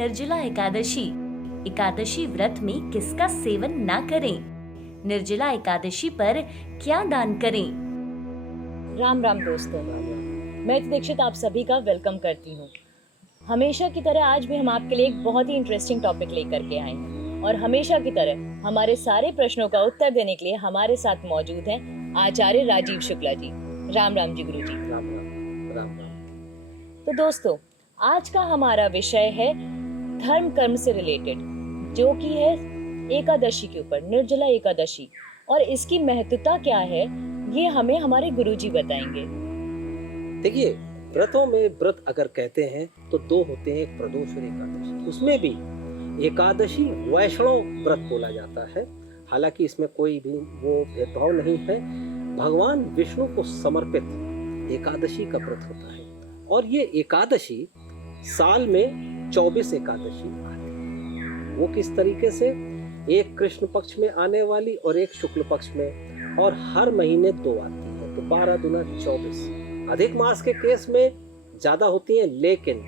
निर्जला एकादशी। एकादशी व्रत में किसका सेवन ना करें? निर्जला एकादशी पर क्या दान करें? राम राम दोस्तों, मैं दीक्षित आप सभी का वेलकम करती हूँ। हमेशा की तरह आज भी हम आपके लिए एक बहुत ही इंटरेस्टिंग टॉपिक लेकर के आए हैं और हमेशा की तरह हमारे सारे प्रश्नों का उत्तर देने के लिए हमारे साथ मौजूद हैं आचार्य राजीव शुक्ला जी। राम राम जी गुरु जी। राम राम राम राम। तो दोस्तों, आज का हमारा विषय है धर्म कर्म से रिलेटेड, जो कि है एकादशी के ऊपर, निर्जला एकादशी। और इसकी महत्वता क्या है ये हमें हमारे गुरुजी बताएंगे। देखिए, व्रतों में व्रत अगर कहते हैं तो दो होते हैं, एक प्रदोष और एकादशी। उसमें भी एकादशी वैष्णव व्रत बोला जाता है। हालांकि इसमें कोई भी वो भेदभाव नहीं है। भगवान विष्णु को समर्पित एकादशी का व्रत होता है और ये एकादशी साल में 24 एकादशी आती है। वो किस तरीके से? एक कृष्ण पक्ष में आने वाली और एक शुक्ल पक्ष में, और हर महीने 2 आती है, तो 12 दूना 24। अधिक मास के केस में ज्यादा होती है, लेकिन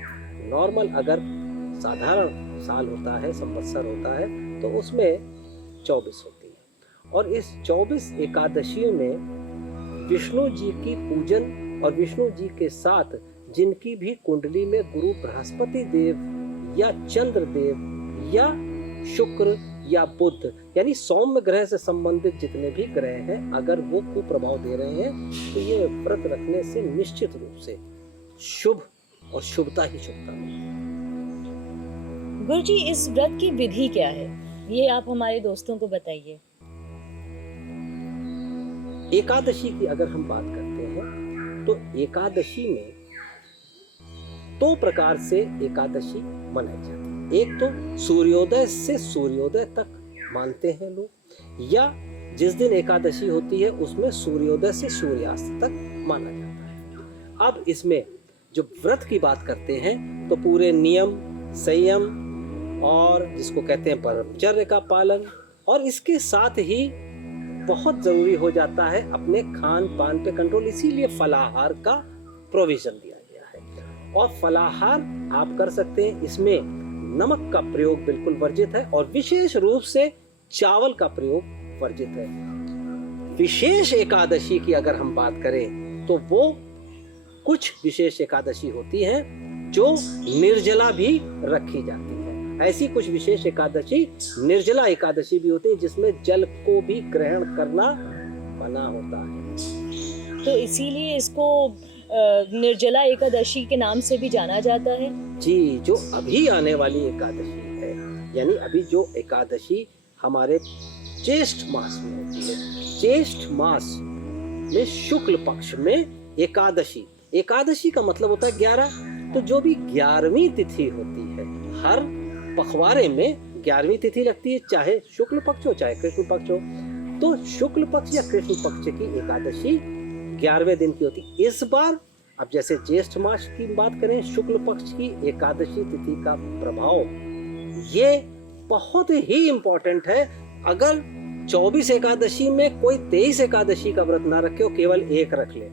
नॉर्मल अगर साधारण साल होता है, संवत्सर होता है, तो उसमें 24 होती है। और इस 24 एकादशियों में विष्णु जी की पूजन और विष्णु जी के साथ जिनकी भी कुंडली में गुरु बृहस्पति देव या चंद्र देव या शुक्र या बुध यानी सौम्य ग्रह से संबंधित जितने भी ग्रह हैं, अगर वो कुप्रभाव दे रहे हैं तो ये व्रत रखने से निश्चित रूप से शुभ और शुभता ही शुभता है। गुरुजी, इस व्रत की विधि क्या है, ये आप हमारे दोस्तों को बताइए। एकादशी की अगर हम बात करते हैं तो एकादशी में 2 प्रकार से एकादशी मनाई जाती है। एक तो सूर्योदय से सूर्योदय तक मानते हैं लोग, या जिस दिन एकादशी होती है उसमें सूर्योदय से सूर्यास्त तक माना जाता है। अब इसमें जो व्रत की बात करते हैं तो पूरे नियम, संयम और जिसको कहते हैं ब्रह्मचर्य का पालन, और इसके साथ ही बहुत जरूरी हो जाता है अपने खान पान पे कंट्रोल। इसीलिए फलाहार का प्रोविजन दिया गया है। और फलाहार आप कर सकते हैं, इसमें नमक का प्रयोग बिल्कुल वर्जित है और विशेष रूप से चावल का प्रयोग वर्जित है। विशेष एकादशी की अगर हम बात करें तो वो कुछ विशेष एकादशी होती है जो निर्जला भी रखी जाती है। ऐसी कुछ विशेष एकादशी निर्जला एकादशी भी होती है जिसमें जल को भी ग्रहण करना मना होता है। तो इसीलिए इसको निर्जला एकादशी के नाम से भी जाना जाता है। जी, जो अभी आने वाली एकादशी है, यानी अभी जो एकादशी हमारे ज्येष्ठ मास में होती है, ज्येष्ठ मास में शुक्ल पक्ष में एकादशी, एकादशी का मतलब होता है 11, तो जो भी 11वीं तिथि होती है, हर पखवाड़े में 11वीं तिथि लगती है, चाहे शुक्ल पक्ष हो चाहे कृष्ण पक्ष हो। तो शुक्ल पक्ष या कृष्ण पक्ष की एकादशी 11वें दिन की होती। इस बार अब जैसे ज्येष्ठ मास की बात करें, शुक्ल पक्ष की एकादशी तिथि का प्रभाव ये बहुत ही इंपॉर्टेंट है। अगर 24 एकादशी में कोई 23 एकादशी का व्रत ना रखे और केवल एक रख ले,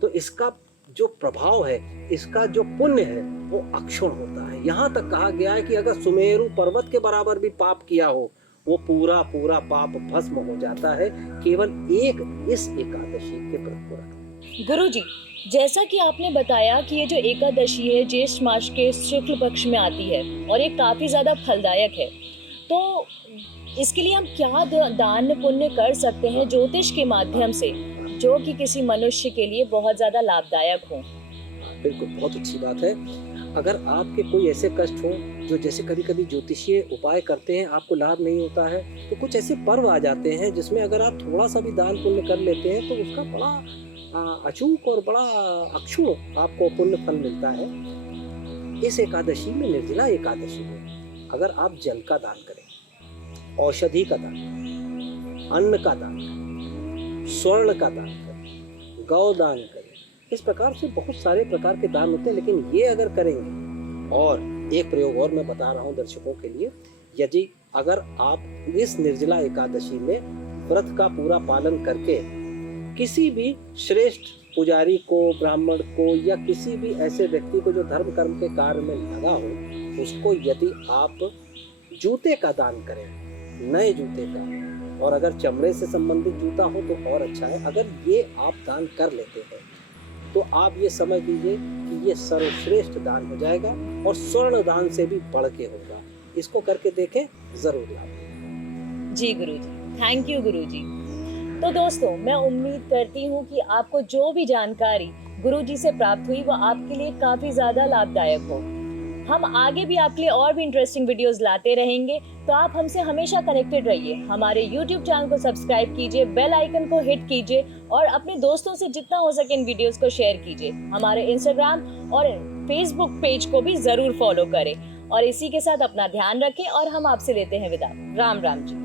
तो इसका जो प्रभाव है, इसका जो पुण्य है, वो अक्षुण होता है। यहाँ तक कहा गया है कि अगर सुमेरु पर्वत के बराबर भी पाप किया हो, वो पूरा पूरा पाप भस्म हो जाता है, केवल एक इस एकादशी के व्रत को रखना। गुरुजी, जैसा कि आपने बताया कि ये जो एकादशी है ज्येष्ठ मास के शुक्ल पक्ष में आती है और ये काफी ज्यादा फलदायक है, तो इसके लिए हम क्या दान पुण्य कर सकते हैं ज्योतिष के माध्यम से, जो कि किसी मनुष्य के लिए बहुत ज्यादा लाभदायक हो? बिल्कुल, बहुत अच्छी बात है। अगर आपके कोई ऐसे कष्ट हो जो जैसे कभी कभी ज्योतिषीय उपाय करते हैं आपको लाभ नहीं होता है, तो कुछ ऐसे पर्व आ जाते हैं जिसमें अगर आप थोड़ा सा भी दान पुण्य कर लेते हैं तो उसका बड़ा अचूक और बड़ा अक्षुण आपको पुण्य फल मिलता है। इस एकादशी में, निर्जला एकादशी में, अगर आप जल का दान करें, औषधि का दान करें, अन्न का दान करें, स्वर्ण का दान करें, गौ दान करें, इस प्रकार से बहुत सारे प्रकार के दान होते हैं। लेकिन ये अगर करेंगे, और एक प्रयोग और मैं बता रहा हूँ दर्शकों के लिए, यदि अगर आप इस निर्जला एकादशी में व्रत का पूरा पालन करके किसी भी श्रेष्ठ पुजारी को, ब्राह्मण को या किसी भी ऐसे व्यक्ति को जो धर्म कर्म के कार्य में लगा हो, उसको यदि आप जूते का दान करें, नए जूते का, और अगर चमड़े से संबंधित जूता हो तो और अच्छा है, अगर ये आप दान कर लेते हैं तो आप ये समझ लीजिए कि ये सर्वश्रेष्ठ दान हो जाएगा और स्वर्ण दान से भी बढ़ के होगा। इसको करके देखें, जरूर लाभ। जी गुरुजी, थैंक यू गुरुजी। तो दोस्तों, मैं उम्मीद करती हूँ कि आपको जो भी जानकारी गुरुजी से प्राप्त हुई वो आपके लिए काफी ज्यादा लाभदायक हो। हम आगे भी आपके लिए और भी इंटरेस्टिंग वीडियोस लाते रहेंगे, तो आप हमसे हमेशा कनेक्टेड रहिए। हमारे YouTube चैनल को सब्सक्राइब कीजिए, बेल आइकन को हिट कीजिए और अपने दोस्तों से जितना हो सके इन वीडियोस को शेयर कीजिए। हमारे Instagram और Facebook पेज को भी जरूर फॉलो करें और इसी के साथ अपना ध्यान रखें और हम आपसे लेते हैं विदा। राम राम जी।